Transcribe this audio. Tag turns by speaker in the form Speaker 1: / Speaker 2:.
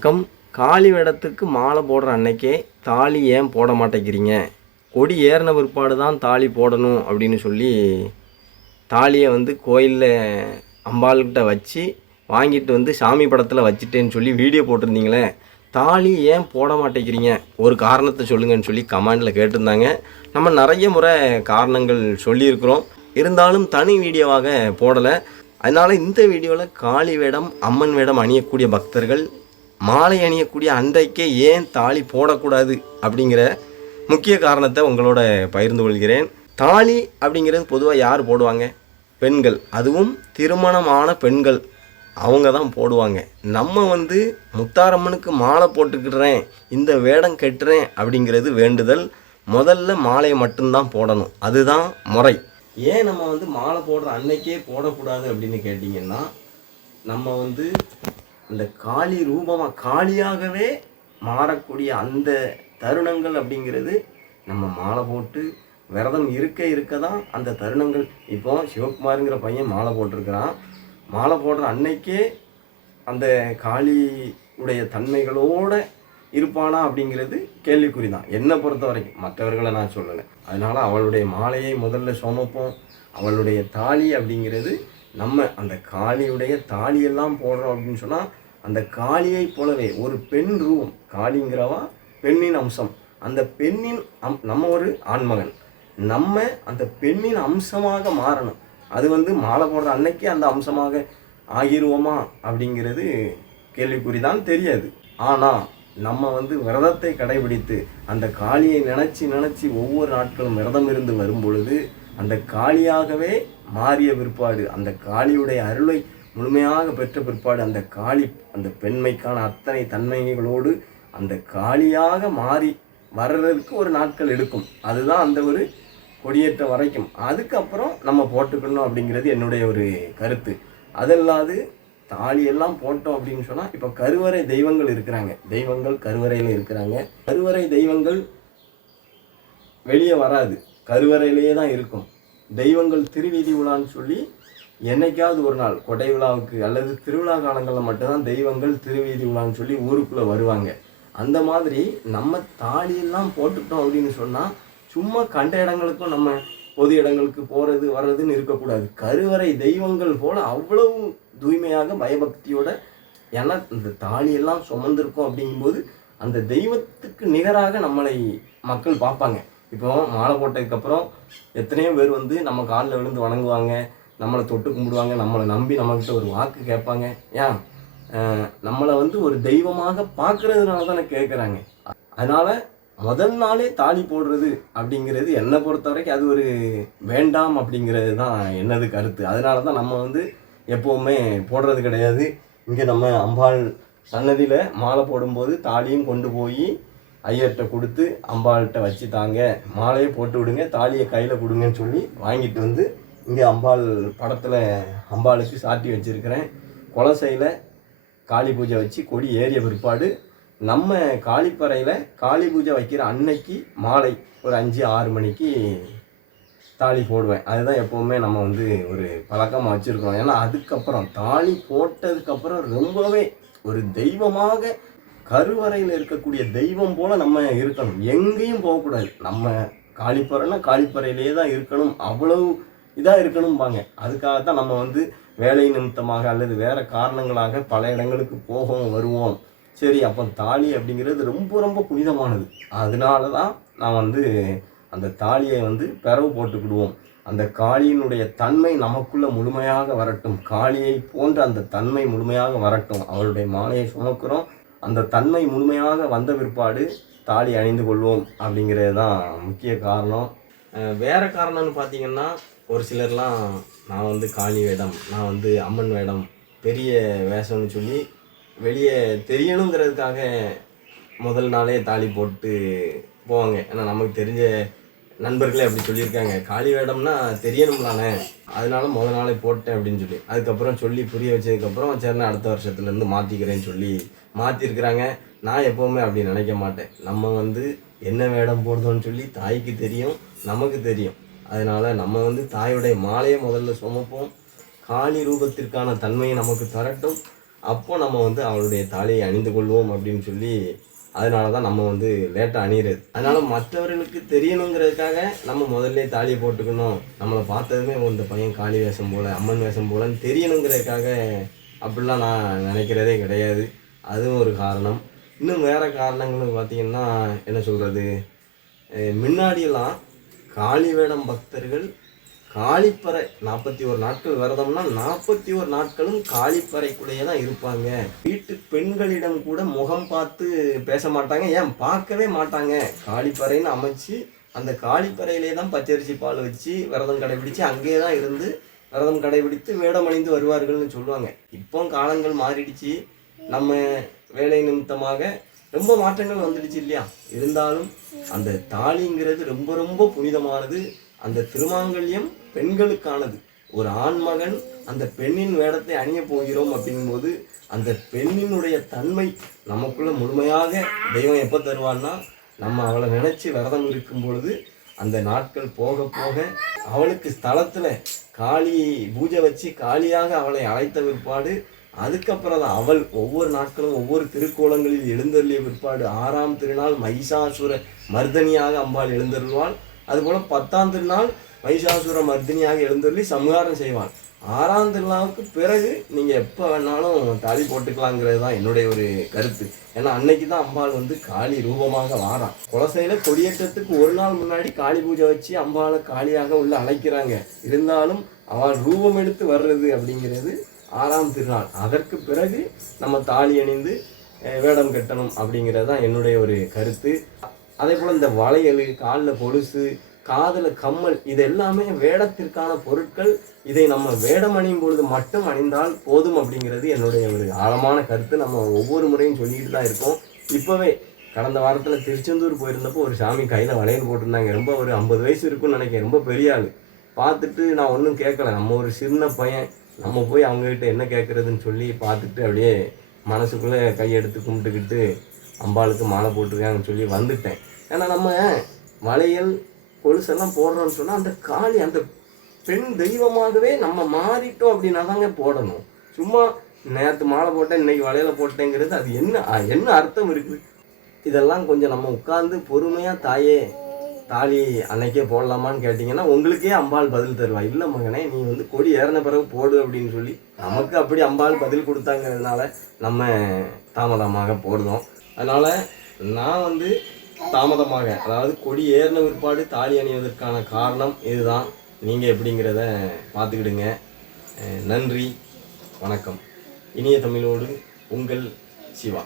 Speaker 1: வணக்கம். காளி வேடத்துக்கு மாலை போடுற அன்னைக்கே தாலி ஏன் போட மாட்டேங்கிறீங்க? கொடி ஏறின பிற்பாடு தான் தாலி போடணும் அப்படின்னு சொல்லி தாலியை வந்து கோயிலில் அம்பாள்கிட்ட வச்சு வாங்கிட்டு வந்து சாமி படத்தில் வச்சுட்டேன்னு சொல்லி வீடியோ போட்டிருந்தீங்களே? தாலி ஏன் போட மாட்டேங்கிறீங்க? ஒரு காரணத்தை சொல்லுங்கன்னு சொல்லி கமெண்டில் கேட்டிருந்தாங்க. நம்ம நிறைய முறை காரணங்கள் சொல்லியிருக்கிறோம். இருந்தாலும் தனி வீடியோவாக போடலை. அதனால் இந்த வீடியோவில் காளி வேடம் அம்மன் வேடம் அணியக்கூடிய பக்தர்கள் மாலை அணியக்கூடிய அன்றைக்கே ஏன் தாலி போடக்கூடாது அப்படிங்கிற முக்கிய காரணத்தை உங்களோட பகிர்ந்து கொள்கிறேன். தாலி அப்படிங்கிறது பொதுவாக யார் போடுவாங்க? பெண்கள். அதுவும் திருமணமான பெண்கள். அவங்க தான் போடுவாங்க. நம்ம வந்து முத்தாரம்மனுக்கு மாலை போட்டுக்கிடுறேன் இந்த வேடம் கட்டுறேன் அப்படிங்கிறது வேண்டுதல். முதல்ல மாலையை மட்டும்தான் போடணும். அதுதான் முறை. ஏன் நம்ம வந்து மாலை போடுற அன்னைக்கே போடக்கூடாது அப்படின்னு கேட்டிங்கன்னா நம்ம வந்து அந்த காளி ரூபமாக காளியாகவே மாறக்கூடிய அந்த தருணங்கள் அப்படிங்கிறது நம்ம மாலை போட்டு விரதம் இருக்க இருக்க தான் அந்த தருணங்கள். இப்போ சிவகுமாருங்கிற பையன் மாலை போட்டிருக்கிறான். மாலை போடுற அன்னைக்கே அந்த காளி உடைய தன்மைகளோட இருப்பானா அப்படிங்கிறது கேள்விக்குறி தான் என்னை பொறுத்த வரைக்கும் மற்றவர்களை நான் சொல்லலை. அதனால் அவளுடைய மாலையை முதல்ல சுமப்போம். அவளுடைய தாலி அப்படிங்கிறது நம்ம அந்த காளியுடைய தாலியெல்லாம் போடுறோம் அப்படின்னு சொன்னால் அந்த காளியை போலவே ஒரு பெண் ரூபம் காளிங்கிறவா? பெண்ணின் அம்சம். அந்த பெண்ணின் அம் நம்ம ஒரு ஆண்மகன். நம்ம அந்த பெண்ணின் அம்சமாக மாறணும். அது வந்து மாலை போடுற அன்னைக்கு அந்த அம்சமாக ஆகிருவோமா? அப்படிங்கிறது கேள்விக்குறி தான் தெரியாது. ஆனால் நம்ம வந்து விரதத்தை கடைபிடித்து அந்த காளியை நினச்சி நினச்சி ஒவ்வொரு நாட்களும் விரதம் இருந்து வரும் பொழுது அந்த காளியாகவே மாறிய பிற்பாடு அந்த காளியுடைய அருளை முழுமையாக பெற்ற பிற்பாடு அந்த காளி அந்த பெண்மைக்கான அத்தனை தன்மைகளோடு அந்த காளியாக மாறி வர்றதுக்கு ஒரு நாட்கள் எடுக்கும். அதுதான் அந்த ஒரு கொடியேற்ற வரைக்கும். அதுக்கப்புறம் நம்ம போட்டுக்கணும் அப்படிங்கிறது என்னுடைய ஒரு கருத்து. அதல்லாது தாலியெல்லாம் போட்டோம் அப்படின்னு சொன்னால் இப்போ கருவறை தெய்வங்கள் இருக்கிறாங்க. தெய்வங்கள் கருவறையில் இருக்கிறாங்க. கருவறை தெய்வங்கள் வெளியே வராது. கருவறையிலேயே தான் இருக்கும். தெய்வங்கள் திருவீதி உலான்னு சொல்லி என்னைக்காவது ஒரு நாள் கொடை விழாவுக்கு அல்லது திருவிழா காலங்களில் மட்டும்தான் தெய்வங்கள் திருவீதி விழான்னு சொல்லி ஊருக்குள்ளே வருவாங்க. அந்த மாதிரி நம்ம தாலியெல்லாம் போட்டுட்டோம் அப்படின்னு சொன்னால் சும்மா கண்ட இடங்களுக்கும் நம்ம பொது இடங்களுக்கு போகிறது வர்றதுன்னு இருக்கக்கூடாது. கருவறை தெய்வங்கள் போல் அவ்வளவு தூய்மையாக பயபக்தியோட ஏன்னா இந்த தாலியெல்லாம் சுமந்திருக்கோம் அப்படிங்கும்போது அந்த தெய்வத்துக்கு நிகராக நம்மளை மக்கள் பார்ப்பாங்க. இப்போ மாலை போட்டதுக்கப்புறம் எத்தனையோ பேர் வந்து நம்ம காலில் விழுந்து வணங்குவாங்க. நம்மளை தொட்டு கும்பிடுவாங்க நம்மளை நம்பி நம்மக்கிட்ட ஒரு வாக்கு கேட்பாங்க. ஏன்? நம்மளை வந்து ஒரு தெய்வமாக பார்க்கறதுனால தானே கேட்குறாங்க. அதனால் முதல் நாளே தாலி போடுறது அப்படிங்கிறது என்னை பொறுத்த வரைக்கும் அது ஒரு வேண்டாம் அப்படிங்கிறது தான் என்னது கருத்து. அதனால தான் நம்ம வந்து எப்போவுமே போடுறது கிடையாது. இங்கே நம்ம அம்பாள் சன்னதியில் மாலை போடும்போது தாலியும் கொண்டு போய் ஐயர்கிட்ட கொடுத்து அம்பாள்கிட்ட வச்சு தாங்க. மாலையை போட்டு விடுங்க தாலியை கையில் கொடுங்கன்னு சொல்லி வாங்கிட்டு வந்து இங்கே அம்பாள் படத்தில் அம்பாளுக்கு சாட்டி வச்சுருக்கிறேன். குலசையில் காளி பூஜை வச்சு கொடி ஏறிய பிற்பாடு நம்ம காளிப்பறையில் காளி பூஜை வைக்கிற அன்னைக்கு மாலை ஒரு அஞ்சு ஆறு மணிக்கு தாலி போடுவேன். அதுதான் எப்போவுமே நம்ம வந்து ஒரு பழக்கமாக வச்சுருக்கோம் ஏன்னா அதுக்கப்புறம் தாலி போட்டதுக்கப்புறம் ரொம்பவே ஒரு தெய்வமாக கருவறையில் இருக்கக்கூடிய தெய்வம் போல் நம்ம இருக்கணும். எங்கேயும் போகக்கூடாது. நம்ம காளிப்பறைனா காளிப்பறையிலேயே தான் இருக்கணும். அவ்வளவு இதாக இருக்கணும்பாங்க. அதுக்காக தான் நம்ம வந்து வேலை நிமித்தமாக அல்லது வேறு காரணங்களாக பல இடங்களுக்கு போகும் வருவோம். சரி அப்போ தாலி அப்படிங்கிறது ரொம்ப ரொம்ப புனிதமானது. அதனால தான் நான் வந்து அந்த தாலியை வந்து பிறவு போட்டுக்கிடுவோம். அந்த காளியினுடைய தன்மை நமக்குள்ளே முழுமையாக வரட்டும். காளியை போன்ற அந்த தன்மை முழுமையாக வரட்டும். அவளுடைய மாலையை சுமக்கிறோம். அந்த தன்மை முழுமையாக வந்த பிற்பாடு தாலி அணிந்து கொள்வோம் அப்படிங்கிறது தான் முக்கிய காரணம். வேறு காரணம்னு பார்த்தீங்கன்னா ஒரு சிலர்லாம் நான் வந்து காளி வேடம் நான் வந்து அம்மன் வேடம் பெரிய வேஷம்னு சொல்லி வெளியே தெரியணுங்கிறதுக்காக முதல் நாளே தாலி போட்டு போவாங்க. ஏன்னா நமக்கு தெரிஞ்ச நண்பர்களே அப்படி சொல்லியிருக்காங்க. காளி வேடம்னா தெரியணும்லானே அதனால முதல் நாளே போட்டேன் அப்படின்னு சொல்லி. அதுக்கப்புறம் சொல்லி புரிய வச்சதுக்கப்புறம் சரி நான் அடுத்த வருஷத்துலேருந்து மாற்றிக்கிறேன்னு சொல்லி மாற்றிருக்கிறாங்க நான் எப்போவுமே அப்படி நினைக்க மாட்டேன். நம்ம வந்து என்ன வேடம் போடுறோம்னு சொல்லி தாய்க்கு தெரியும் நமக்கு தெரியும். அதனால் நம்ம வந்து தாயுடைய மாலையை முதல்ல சுமப்போம். காளி ரூபத்திற்கான தன்மையை நமக்கு தரட்டும். அப்போ நம்ம வந்து அவளுடைய தாலியை அணிந்து கொள்வோம் அப்படின்னு சொல்லி அதனால தான் நம்ம வந்து லேட்டாக அணியிறது. அதனால் மற்றவர்களுக்கு தெரியணுங்கிறதுக்காக நம்ம முதல்ல தாலியை போட்டுக்கணும். நம்மளை பார்த்ததுமே இந்த பையன் காளி வேஷம் போல் அம்மன் வேஷம் போலன்னு தெரியணுங்கிறதுக்காக அப்படிலாம் நான் நினைக்கிறதே கிடையாது. அதுவும் ஒரு காரணம். இன்னும் வேறு காரணங்கள்னு பார்த்தீங்கன்னா என்ன சொல்கிறது முன்னாடியெல்லாம் காளி வேடம் பக்தர்கள் காளிப்பறை நாற்பத்தி ஒரு நாட்கள் விரதம்னா நாற்பத்தி ஒரு நாட்களும் காளிப்பறைக்குள்ளேயே தான் இருப்பாங்க. வீட்டு பெண்களிடம் கூட முகம் பார்த்து பேச மாட்டாங்க. ஏன்? பார்க்கவே மாட்டாங்க. காளிப்பறைன்னு அமைச்சு அந்த காளிப்பறையிலே தான் பச்சரிசி பால் வச்சு விரதம் கடைபிடிச்சு அங்கேயே தான் இருந்து விரதம் கடைபிடித்து வேடம் அணிந்து வருவார்கள்னு சொல்லுவாங்க. இப்போ காலங்கள் மாறிடுச்சு. நம்ம வேலை நிமித்தமாக ரொம்ப மாற்றங்கள் வந்துடுச்சு இல்லையா? இருந்தாலும் அந்த தாலிங்கிறது ரொம்ப ரொம்ப புனிதமானது. அந்த திருமாங்கல்யம் பெண்களுக்கானது. ஒரு ஆண்மகன் அந்த பெண்ணின் வேடத்தை அணிய போகிறோம் அப்படிங்கும்போது அந்த பெண்ணினுடைய தன்மை நமக்குள்ள முழுமையாக தெய்வம் எப்போ தருவான்னா நம்ம அவளை நினைச்சு விரதம் இருக்கும் பொழுது அந்த நாட்கள் போக போக அவளுக்கு ஸ்தலத்தில் காளி பூஜை வச்சு காளியாக அவளை அழைத்த பிற்பாடு அதுக்கப்புறம் தான் அவள் ஒவ்வொரு நாட்களும் ஒவ்வொரு திருக்கோலங்களில் எழுந்தருளிய பிற்பாடு ஆறாம் திருநாள் மைசாசுர மர்தனியாக அம்பாள் எழுந்தருள்வாள். அதுபோல் பத்தாம் திருநாள் மைசாசுர மர்தினியாக எழுந்தருளி சம்ஹாரம் செய்வாள். ஆறாம் திருநாளுக்கு பிறகு நீங்கள் எப்போ வேணாலும் தாலி போட்டுக்கலாங்கிறது தான் என்னுடைய ஒரு கருத்து. ஏன்னா அன்னைக்கு தான் அம்பாள் வந்து காளி ரூபமாக வாரான். குலசையில் கொடியேற்றத்துக்கு ஒரு நாள் முன்னாடி காளி பூஜை வச்சு அம்பாளை காளியாக உள்ள அழைக்கிறாங்க. இருந்தாலும் அவள் ரூபம் எடுத்து வர்றது அப்படிங்கிறது ஆறாம் திருநாள். அதற்கு பிறகு நம்ம தாலி அணிந்து வேடம் கட்டணும் அப்படிங்கிறது தான் என்னுடைய ஒரு கருத்து. அதே போல் இந்த வளையல் காலில் கொலுசு காதில் கம்மல் இது எல்லாமே வேடத்திற்கான பொருட்கள். இதை நம்ம வேடம் அணியும் பொழுது மட்டும் அணிந்தால் போதும் அப்படிங்கிறது என்னுடைய ஒரு ஆழமான கருத்து. நம்ம ஒவ்வொரு முறையும் சொல்லிக்கிட்டு தான் இருக்கோம். இப்போவே கடந்த வாரத்தில் திருச்செந்தூர் போயிருந்தப்போ ஒரு சாமி கையில் வளையல் போட்டிருந்தாங்க. ரொம்ப ஒரு ஐம்பது வயசு இருக்கும்னு நினைக்கிறேன். ரொம்ப பெரிய ஆள். பார்த்துட்டு நான் ஒன்றும் கேட்கல நம்ம ஒரு சின்ன பையன். நம்ம போய் அவங்கக்கிட்ட என்ன கேட்குறதுன்னு சொல்லி பார்த்துட்டு அப்படியே மனசுக்குள்ளே கையெடுத்து கும்பிட்டுக்கிட்டு அம்பாளுக்கு மாலை போட்டிருக்காங்கன்னு சொல்லி வந்துட்டேன். ஏன்னா நம்ம வளையல் கொலுசெல்லாம் போடுறோம்னு சொன்னால் அந்த காளி அந்த பெண் தெய்வமாகவே நம்ம மாறிட்டோம் அப்படின்னா தாங்க போடணும். சும்மா நேற்று மாலை போட்டேன் இன்னைக்கு வளையல போட்டேங்கிறது அது என்ன என்ன அர்த்தம் இருக்குது? இதெல்லாம் கொஞ்சம் நம்ம உட்காந்து பொறுமையாக தாயே தாலி அன்னைக்கே போடலாமான்னு கேட்டிங்கன்னா உங்களுக்கே அம்பாள் பதில் தருவா. இல்லை மகனே நீ வந்து கொடி ஏறின பிறகு போடு அப்படின்னு சொல்லி நமக்கு அப்படி அம்பாள் பதில் கொடுத்தாங்கிறதுனால நம்ம தாமதமாக போடுறோம். அதனால் நான் வந்து தாமதமாக அதாவது கொடி ஏறின பிற்பாடு தாலி அணிவதற்கான காரணம் இதுதான். நீங்கள் எப்படிங்கிறத பார்த்துக்கிடுங்க. நன்றி வணக்கம். இனிய தமிழோடு உங்கள் சிவா.